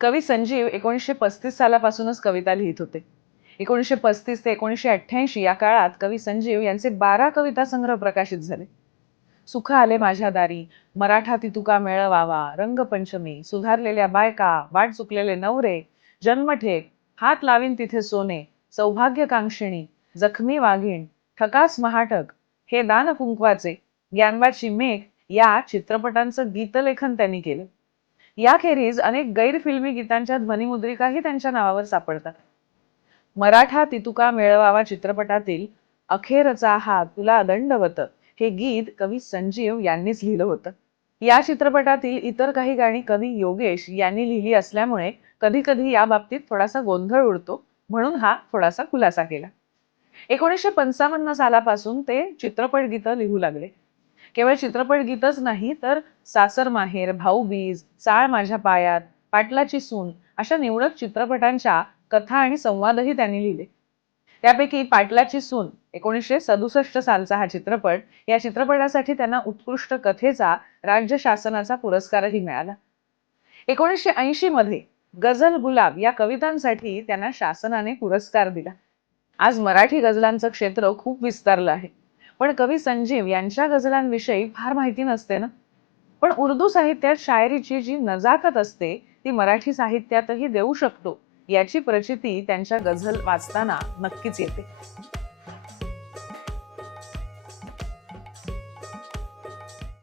कवी संजीव 1935 सालापासूनच कविता लिहित होते. 1935 ते 1988 या काळात कवी संजीव यांचे 12 कविता संग्रह प्रकाशित झाले. सुख आले माझ्या दारी, मराठा ती तुका मेळवावा, रंगपंचमी, सुधारलेल्या बायका, वाट चुकलेले नवरे, जन्मठेप, हात लावीन तिथे सोने, सौभाग्यकांक्षिणी, जखमी वाघीण, ठकास महाटक, हे दान कुंकवाचे, ज्ञानवाची मेघ या चित्रपटांचं गीतलेखन त्यांनी केलं. याखेरीज अनेक गैरफिल्मी गीतांच्या ध्वनिमुद्रिकाही त्यांच्या नावावर सापडतात. मराठा तितुका मेळवावा चित्रपटातील अखेरचा हात तुला दंडवत हे गीत कवी संजीव यांनीच लिहिलं होतं. या चित्रपटातील इतर काही गाणी कवी योगेश यांनी लिहिली असल्यामुळे कधी कधी या बाबतीत थोडासा गोंधळ उडतो, म्हणून हा थोडासा खुलासा केला. 1955 सालापासून ते चित्रपट गीतं लिहू लागले. केवळ चित्रपट गीतच नाही तर सासर माहेर, भाऊबीज, चाळ माझ्या पायात, पाटलाची सून अशा निवडक चित्रपटांच्या कथा आणि संवादही त्यांनी लिहिले. त्यापैकी पाटलाची सून 1967 सालचा हा चित्रपट, या चित्रपटासाठी त्यांना उत्कृष्ट कथेचा राज्य शासनाचा पुरस्कारही मिळाला. 1980 मध्ये गझल गुलाब या कवितांसाठी त्यांना शासनाने पुरस्कार दिला. आज मराठी गझलांचं क्षेत्र खूप विस्तारलं आहे, पण कवी संजीव यांच्या गझलांविषयी फार माहिती नसते ना. पण उर्दू साहित्यात शायरीची जी नजाकत असते ती मराठी साहित्यातही देऊ शकतो याची प्रचिती त्यांच्या गझल वाचताना नक्कीच येते.